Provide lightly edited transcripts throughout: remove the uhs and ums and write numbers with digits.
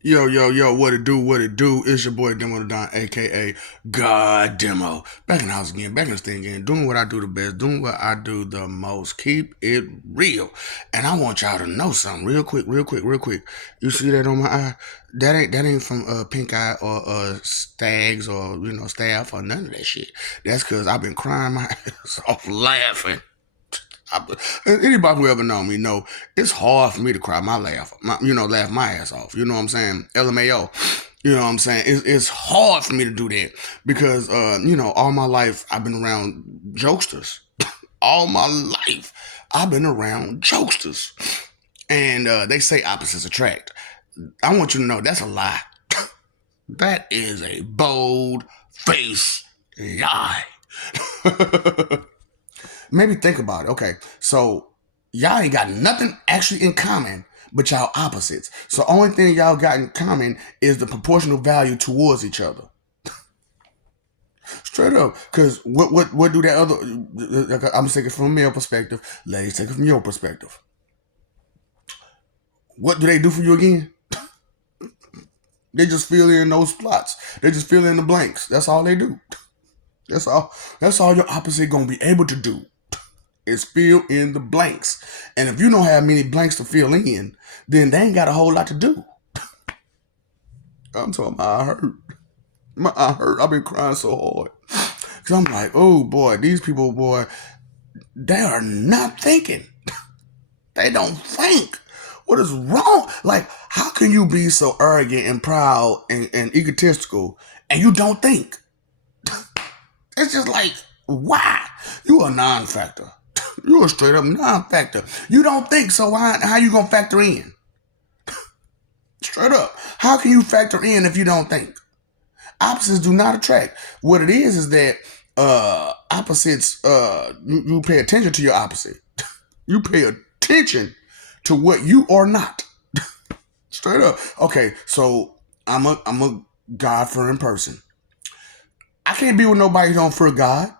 Yo, yo, yo, what it do, what it do? It's your boy Demo the Don, aka God Demo. Back in the house again, back in the thing again, doing what I do the best, doing what I do the most. Keep it real. And I want y'all to know something real quick, real quick, real quick. You see that on my eye? That ain't from pink eye or stags or staff or none of that shit. That's cause I've been crying my ass off laughing. I, Anybody who ever know me know it's hard for me to cry laugh my ass off. You know what I'm saying? LMAO. You know what I'm saying? It's hard for me to do that because, all my life I've been around jokesters. All my life I've been around jokesters. And they say opposites attract. I want you to know that's a lie. That is a bold face lie. Maybe think about it. Okay, so y'all ain't got nothing actually in common, but y'all opposites. So only thing y'all got in common is the proportional value towards each other. Straight up, because what do that other? I'm taking from a male perspective. Ladies, take it from your perspective. What do they do for you again? They just fill in those slots. They just fill in the blanks. That's all they do. That's all. That's all your opposite gonna be able to do. Is fill in the blanks. And if you don't have many blanks to fill in, then they ain't got a whole lot to do. I'm talking about I hurt. My eye hurt. I've been crying so hard. Cause I'm like, oh boy, these people, boy, they are not thinking. They don't think. What is wrong? Like, how can you be so arrogant and proud and egotistical and you don't think? It's just like, why? You a non-factor. You're a straight up non-factor. You don't think, so how you gonna factor in? Straight up. How can you factor in if you don't think? Opposites do not attract. What it is that opposites you pay attention to your opposite. You pay attention to what you are not. Straight up. Okay, so I'm a God fearing person. I can't be with nobody who don't fear God.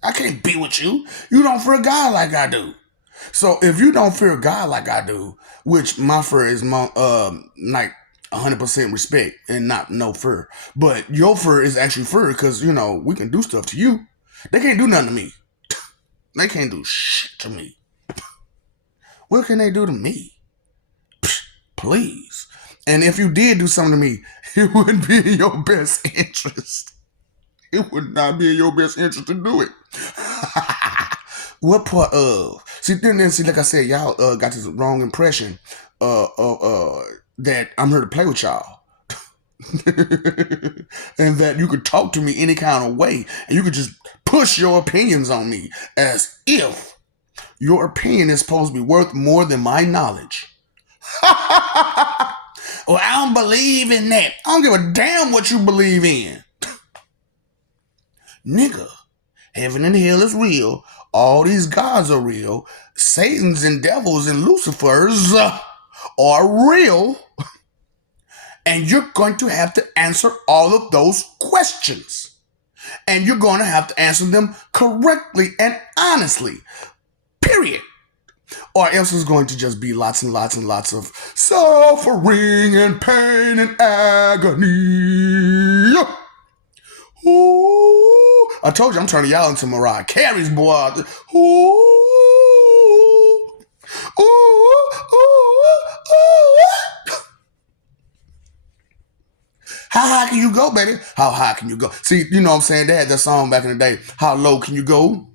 I can't be with you. You don't fear God like I do. So if you don't fear God like I do, which my fear is like 100% respect and not no fear, but your fear is actually fear because we can do stuff to you. They can't do nothing to me. They can't do shit to me. What can they do to me? Psh, please. And if you did do something to me, it wouldn't be in your best interest. It would not be in your best interest to do it. What part of? See, like I said, y'all got this wrong impression that I'm here to play with y'all. And that you could talk to me any kind of way and you could just push your opinions on me as if your opinion is supposed to be worth more than my knowledge. Well, I don't believe in that. I don't give a damn what you believe in. Nigga, heaven and hell is real. All these gods are real. Satan's and devils and Lucifers are real. And you're going to have to answer all of those questions. And you're going to have to answer them correctly and honestly. Period. Or else it's going to just be lots and lots and lots of suffering and pain and agony. Ooh. I told you I'm turning y'all into Mariah Carey's boy. Ooh. Ooh. Ooh. Ooh. How high can you go, baby? How high can you go? See, you know what I'm saying? They had that song back in the day. How low can you go?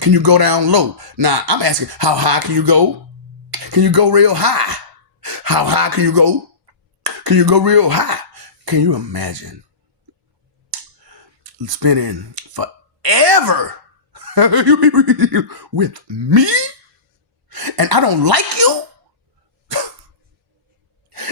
Can you go down low? Now, I'm asking, how high can you go? Can you go real high? How high can you go? Can you go real high? Can you imagine spending forever with me and I don't like you?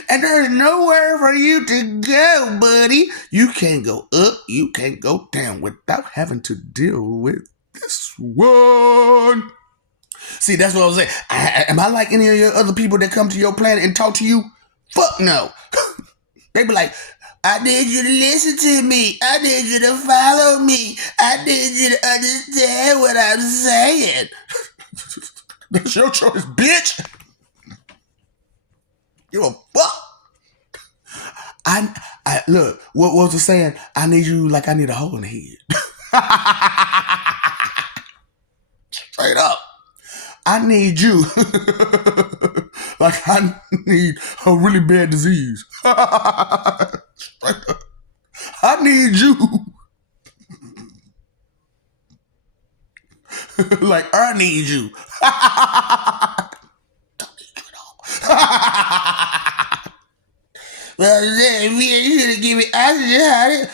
And there's nowhere for you to go, buddy. You can't go up, you can't go down without having to deal with this one. See, that's what I was saying. Am I like any of your other people that come to your planet and talk to you? Fuck no. They be like, I need you to listen to me. I need you to follow me. I need you to understand what I'm saying. That's your choice, bitch. You a fuck. I look. What was the saying? I need you like I need a hole in the head. Straight up. I need you like I need a really bad disease. Straight up. I need you like I need you. Well, you gonna give me oxygen.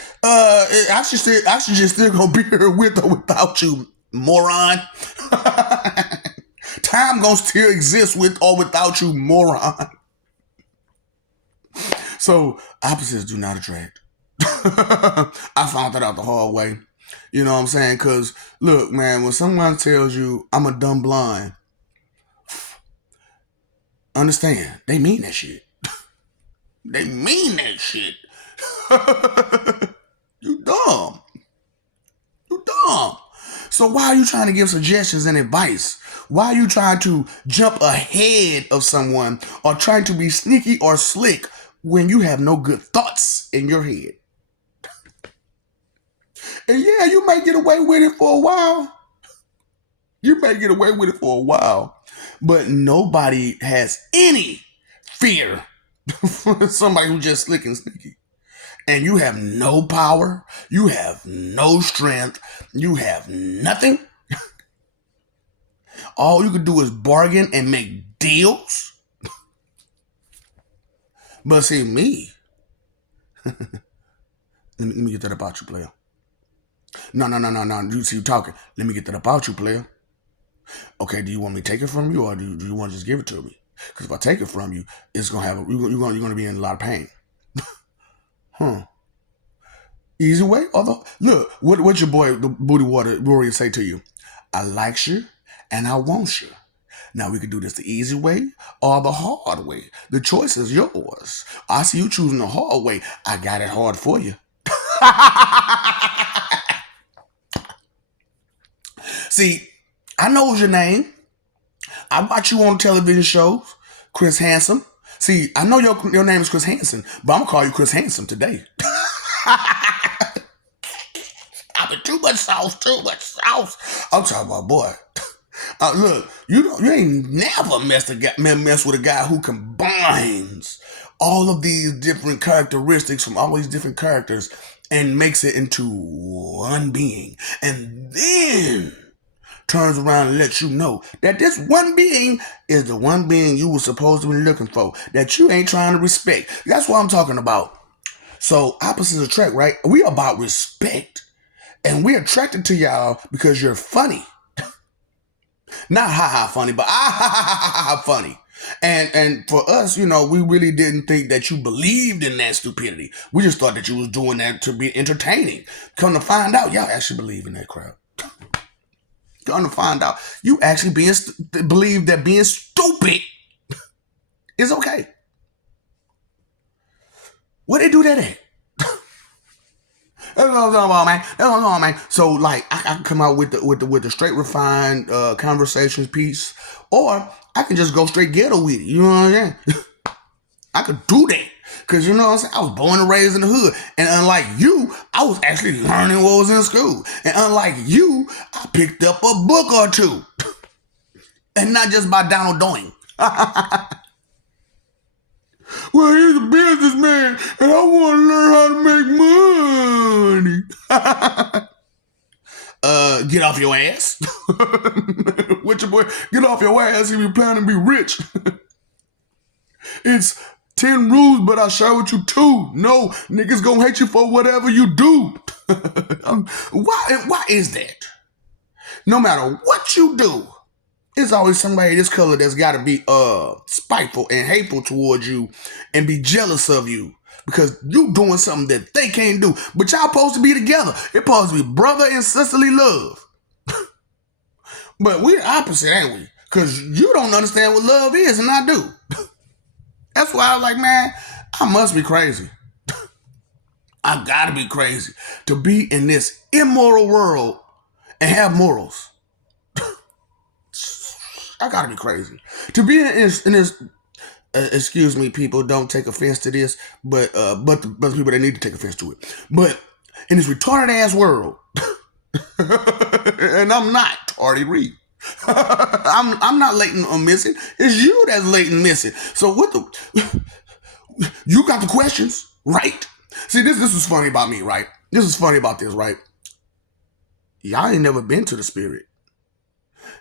I should just still gonna be here with or without you, moron. Time gonna still exist with or without you, moron. So opposites do not attract. I found that out the hard way. You know what I'm saying? Because look, man, when someone tells you I'm a dumb blonde, understand they mean that shit. They mean that shit. You dumb. You dumb. So why are you trying to give suggestions and advice? Why are you trying to jump ahead of someone or trying to be sneaky or slick when you have no good thoughts in your head? And yeah, you may get away with it for a while. You may get away with it for a while. But nobody has any fear for somebody who's just slick and sneaky. And you have no power. You have no strength. You have nothing. All you can do is bargain and make deals. But see, me. let me get that about you, player. No. You see you talking. Let me get that about you, player. Okay, do you want me to take it from you, or do you want to just give it to me? Because if I take it from you, it's gonna have you're gonna be in a lot of pain. Easy way, although look, what your boy the booty warrior say to you? I likes you and I want you. Now we can do this the easy way or the hard way. The choice is yours. I see you choosing the hard way. I got it hard for you. See, I knows your name. I watch you on television shows, Chris Handsome. See, I know your name is Chris Hansen, but I'm gonna call you Chris Handsome today. I've been too much sauce. I'm talking about, boy. Look, you ain't never mess with a guy who combines all of these different characteristics from all these different characters and makes it into one being, and then turns around and lets you know that this one being is the one being you were supposed to be looking for, that you ain't trying to respect. That's what I'm talking about. So opposites attract, right? We about respect. And we're attracted to y'all because you're funny. Not ha funny, but ha funny. And for us, you know, we really didn't think that you believed in that stupidity. We just thought that you was doing that to be entertaining. Come to find out, y'all actually believe in that crap. Come to find out, you actually believe that being stupid is okay. Where they do that at? That's what I'm talking about, man. So, like, I can come out with the straight refined conversations piece, or I can just go straight ghetto with it. You know what I'm saying? I could do that because you know what I'm saying. I was born and raised in the hood, and unlike you, I was actually learning what was in school. And unlike you, I picked up a book or two, and not just by Donald Doing. Well, he's a businessman, and I want to learn how to make money. Get off your ass. What your boy? Get off your ass if you plan to be rich. It's 10 rules, but I'll share with you 2. No, niggas gonna hate you for whatever you do. Why is that? No matter what you do, it's always somebody this color that's got to be spiteful and hateful towards you and be jealous of you because you doing something that they can't do. But y'all supposed to be together. It's supposed to be brother and sisterly love. But we're opposite, ain't we? Because you don't understand what love is, and I do. That's why I was like, man, I must be crazy. I gotta be crazy to be in this immoral world and have morals. I gotta be crazy to be in this excuse me, people, don't take offense to this, but the people that need to take offense to it. But in this retarded ass world, and I'm not Tardy Reed. I'm not latent or missing. It's you that's latent missing. So what the? You got the questions, right? See, this is funny about me, right? This is funny about this, right? Y'all ain't never been to the spirit.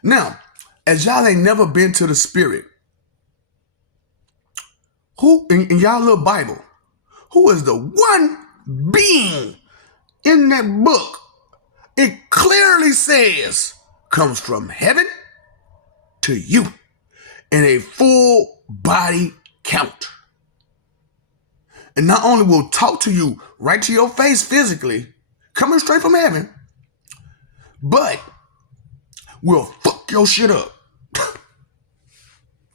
Now, as y'all ain't never been to the spirit, who in y'all little Bible, who is the one being in that book? It clearly says comes from heaven to you in a full body count. And not only will talk to you right to your face physically, coming straight from heaven, but will fuck your shit up.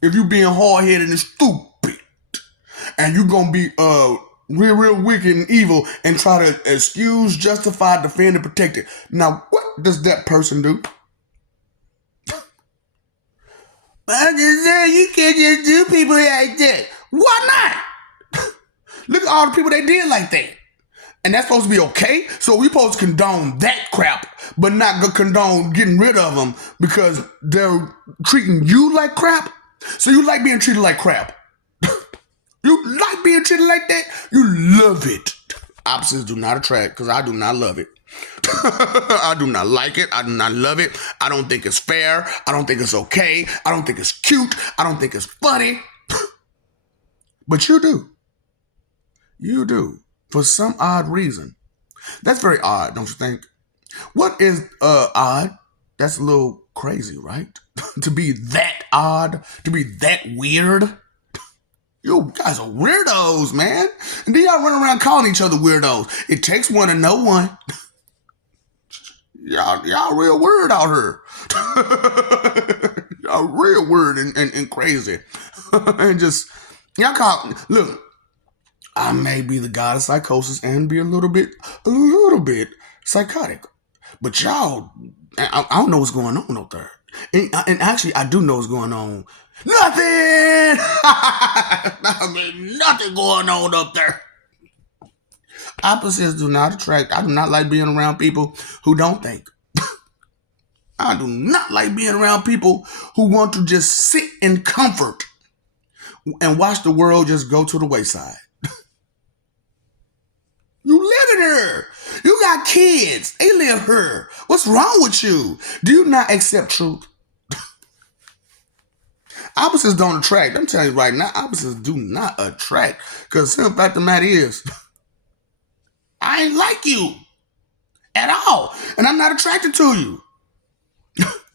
If you being hard-headed and stupid, and you gonna be real wicked and evil and try to excuse, justify, defend, and protect it. Now, what does that person do? I just said you can't just do people like that. Why not? Look at all the people that did like that. And that's supposed to be okay? So we supposed to condone that crap, but not condone getting rid of them because they're treating you like crap? So you like being treated like crap? You like being treated like that? You love it. Opposites do not attract because I do not love it. I do not like it. I do not love it. I don't think it's fair. I don't think it's okay. I don't think it's cute. I don't think it's funny. But you do. You do. For some odd reason. That's very odd, don't you think? What is odd? That's a little crazy, right? To be that odd, to be that weird. You guys are weirdos, man. And then y'all run around calling each other weirdos. It takes one to know one. Y'all real weird out here. Y'all real weird and crazy. And just, y'all call, look, I may be the god of psychosis and be a little bit psychotic. But y'all, I don't know what's going on out there. And actually, I do know what's going on. Nothing! Nothing going on up there. Opposites do not attract. I do not like being around people who don't think. I do not like being around people who want to just sit in comfort and watch the world just go to the wayside. You live in here. You got kids. They live here. What's wrong with you? Do you not accept truth? Opposites don't attract. I'm telling you right now, opposites do not attract. Because the simple fact of the matter is, I ain't like you at all. And I'm not attracted to you.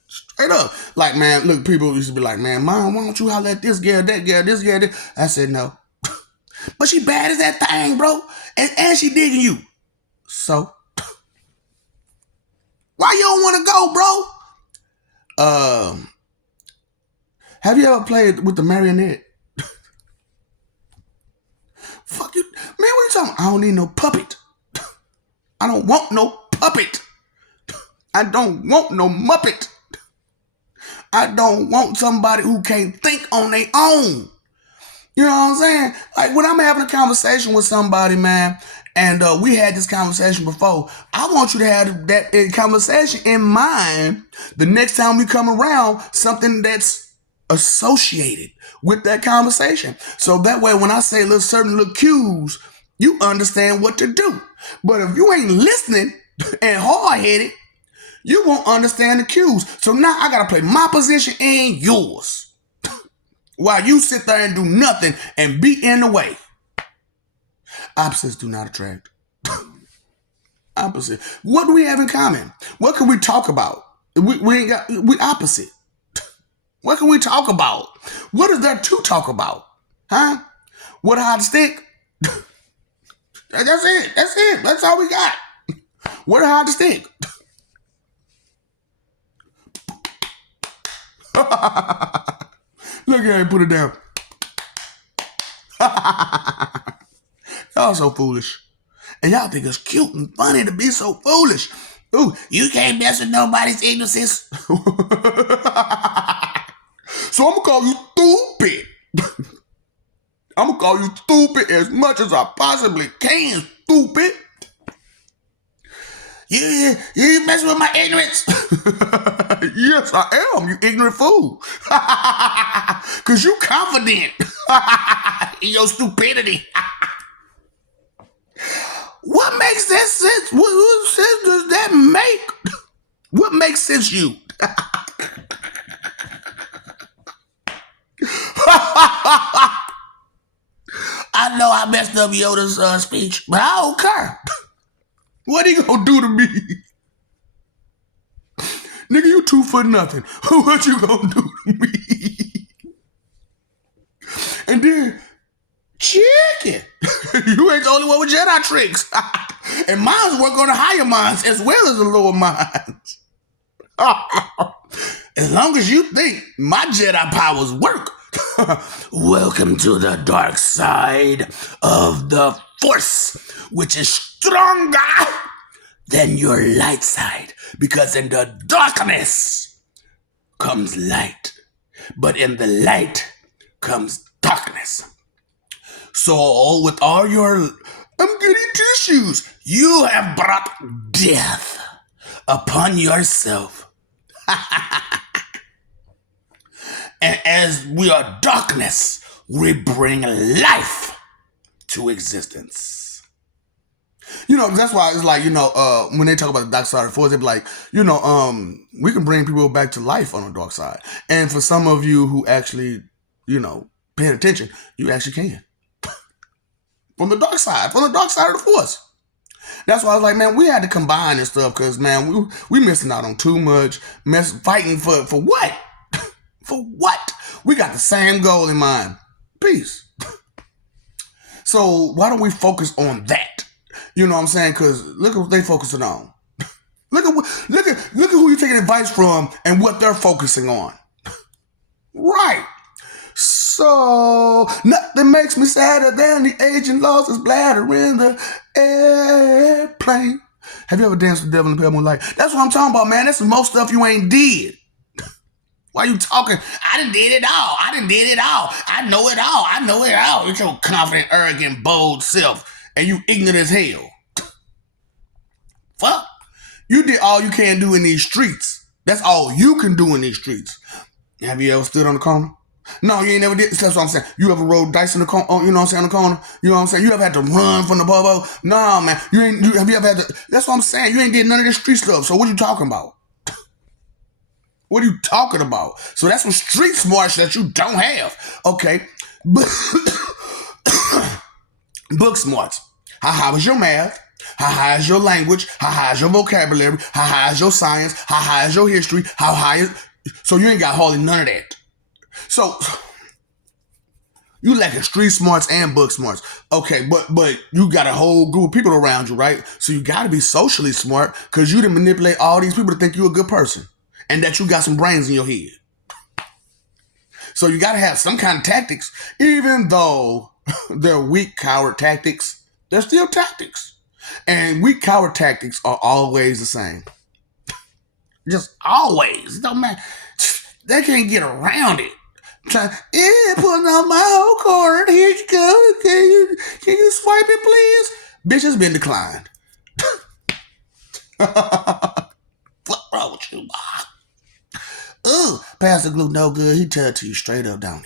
Straight up. Like, man, look, people used to be like, man, Mom, why don't you holler at this girl, that girl, this girl, this? I said, no. But she bad as that thing, bro. And she digging you. So? Why you don't want to go, bro? Have you ever played with the marionette? Fuck you. Man, what you talking about? I don't need no puppet. I don't want no puppet. I don't want no muppet. I don't want somebody who can't think on their own. You know what I'm saying? Like when I'm having a conversation with somebody, man, and we had this conversation before, I want you to have that conversation in mind the next time we come around, something that's associated with that conversation. So that way when I say certain little cues, you understand what to do. But if you ain't listening and hard-headed, you won't understand the cues. So now I gotta play my position and yours. While you sit there and do nothing and be in the way. Opposites do not attract. Opposite. What do we have in common? What can we talk about? We opposite. What can we talk about? What is there to talk about? Huh? What hot stick? That's it. That's it. That's all we got. What a hot stick. Look here, put it down. Y'all so foolish. And y'all think it's cute and funny to be so foolish. Ooh, you can't mess with nobody's ignorance. So I'm gonna call you stupid. I'm gonna call you stupid as much as I possibly can, stupid. You messing with my ignorance. Yes, I am, you ignorant fool. Cause you confident in your stupidity. What makes that sense? What sense does that make? What makes sense you? I know I messed up Yoda's speech, but I don't care. What he gonna do to me? Nigga, you 2 foot nothing. What you gonna do to me? And then, chicken. You ain't the only one with Jedi tricks. And mines work on the higher minds as well as the lower minds. As long as you think my Jedi powers work. Welcome to the dark side of the Force, which is stronger than your light side. Because in the darkness comes light, but in the light comes darkness. So with all your, I'm getting tissues, you have brought death upon yourself. And as we are darkness, we bring life to existence. You know, that's why it's like, when they talk about the dark side of the Force, they be like, we can bring people back to life on the dark side. And for some of you who actually, paying attention, you actually can. From the dark side of the Force. That's why I was like, man, we had to combine this stuff because, man, we missing out on too much. Fighting for what? For what? We got the same goal in mind. Peace. So why don't we focus on that? You know what I'm saying? Because look at what they focusing on. Look at who you're taking advice from and what they're focusing on. Right. So nothing makes me sadder than the agent lost his bladder in the airplane. Have you ever danced with the devil in the pale moonlight? That's what I'm talking about, man. That's the most stuff you ain't did. Why you talking? I done did it all. I know it all. I know it all. With your confident, arrogant, bold self. And you ignorant as hell. Fuck. You did all you can do in these streets. That's all you can do in these streets. Have you ever stood on the corner? No, you ain't never did. That's what I'm saying. You ever rolled dice in the corner? You know what I'm saying? On the corner? You know what I'm saying? You ever had to run from the bubble? No, man. Have you ever had to? That's what I'm saying. You ain't did none of this street stuff. So what you talking about? What are you talking about? So that's some street smarts that you don't have. Okay. Book smarts. How high is your math? How high is your language? How high is your vocabulary? How high is your science? How high is your history? How high is... So you ain't got hardly none of that. So you lacking street smarts and book smarts. Okay, but you got a whole group of people around you, right? So you got to be socially smart because you didn't manipulate all these people to think you're a good person. And that you got some brains in your head. So you got to have some kind of tactics. Even though they're weak, coward tactics, they're still tactics. And weak, coward tactics are always the same. Just always. Don't matter. They can't get around it. Pulling out my whole card. Here you go. Can you swipe it, please? Bitch has been declined. What's wrong with you? Ooh, Pastor Glue no good. He tell it to you straight up, don't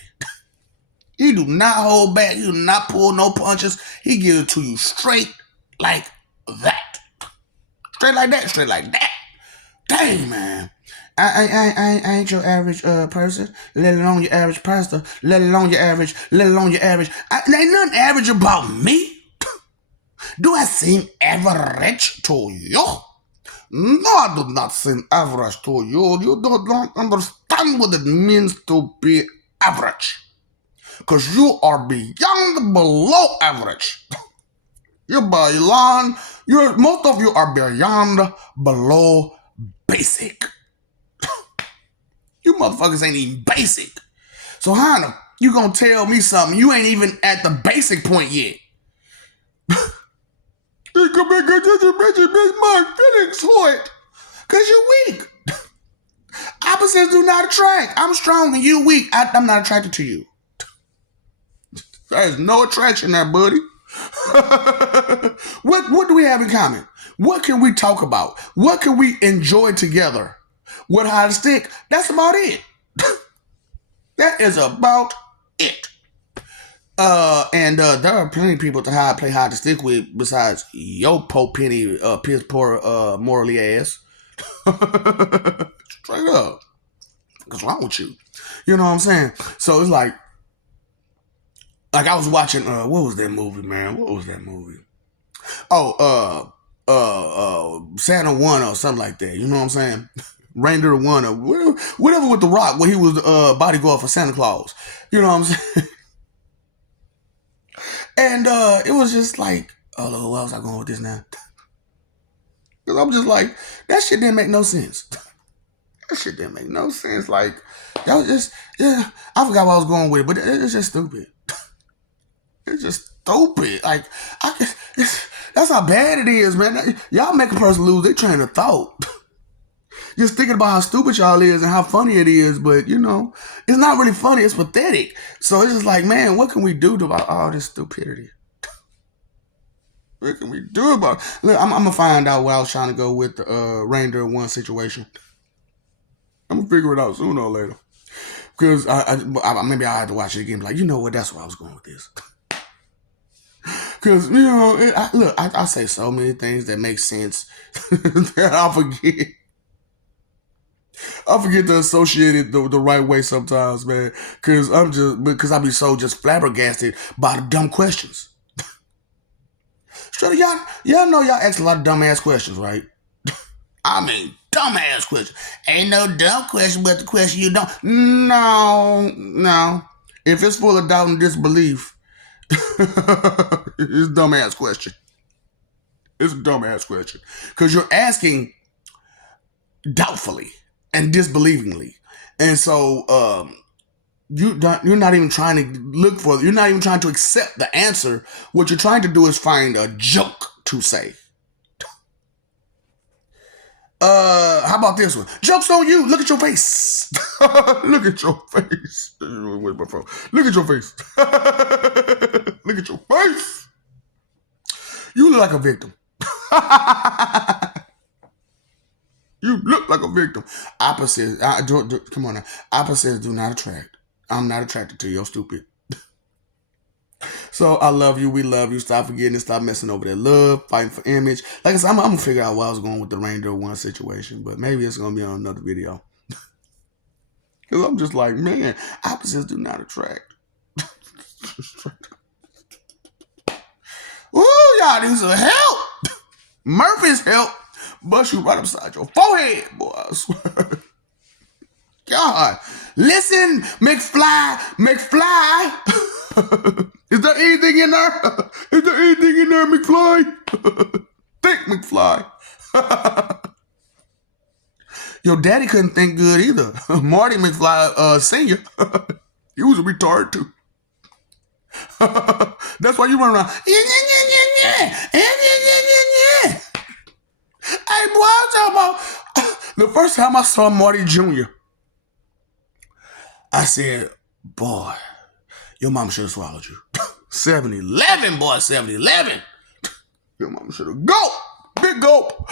he? He do not hold back. He do not pull no punches. He give it to you straight like that. Straight like that. Straight like that. Dang, man. I ain't your average person, let alone your average pastor, let alone your average. Ain't nothing average about me. Do I seem average to you? No, I do not seem average to you. You don't understand what it means to be average. Because you are beyond below average. Most of you are beyond below basic. You motherfuckers ain't even basic. So how you gonna tell me something? You ain't even at the basic point yet. My feelings hurt. Cause you're weak. Opposites do not attract. I'm strong and you weak. I'm not attracted to you. There's no attraction there, buddy. What do we have in common? What can we talk about? What can we enjoy together? What hide and stick? That's about it. That is about it. And there are plenty of people to play hide and stick with besides yo po penny piss poor morally ass. Straight up. What's wrong with you? You know what I'm saying? So it's like I was watching what was that movie, man? What was that movie? Oh, Santa One or something like that. You know what I'm saying? Reindeer One or whatever with The Rock, where he was bodyguard for Santa Claus. You know what I'm saying? And it was just like, oh Lord, where was I going with this now? Because I'm just like, that shit didn't make no sense. That shit didn't make no sense. Like, that was just, yeah, I forgot what I was going with it, but it's just stupid. It's just stupid. Like, that's how bad it is, man. Y'all make a person lose their train of thought. Just thinking about how stupid y'all is and how funny it is, but, you know, it's not really funny. It's pathetic. So it's just like, man, what can we do about all this stupidity? What can we do about it? Look, I'm going to find out where I was trying to go with the Reindeer One situation. I'm going to figure it out sooner or later. Because maybe I'll have to watch it again. Like, you know what? That's where I was going with this. Because, you know, I say so many things that make sense that I forget. I forget to associate it the right way sometimes, man. Because I be so just flabbergasted by the dumb questions. Straight up, y'all know y'all ask a lot of dumbass questions, right? I mean, dumbass questions. Ain't no dumb question, but the question you don't. No. If it's full of doubt and disbelief, it's a dumbass question. It's a dumbass question. Because you're asking doubtfully and disbelievingly. And so you're not even trying to you're not even trying to accept the answer. What you're trying to do is find a joke to say. How about this one? Joke's on you. Look at your face. Look at your face. Where's my phone? Look at your face. Look at your face. You look like a victim. You look like a victim. Opposites. Come on now. Opposites do not attract. I'm not attracted to your stupid. So I love you. We love you. Stop forgetting and stop messing over that love. Fighting for image. Like I said, I'm going to figure out where I was going with the Reindeer One situation. But maybe it's going to be on another video. Because I'm just like, man, opposites do not attract. Ooh, y'all need some help. Murphy's help. Bust you right upside your forehead, boy. I swear. God. Listen, McFly. Is there anything in there? Is there anything in there, McFly? Think, McFly. Your daddy couldn't think good either. Marty McFly Sr. He was a retard too. That's why you run around. Hey, boy, I'm talking about the first time I saw Marty Jr., I said, boy, your mama should have swallowed you. 7-Eleven, boy, 7-Eleven. Your mama should have gulped. Big gulp.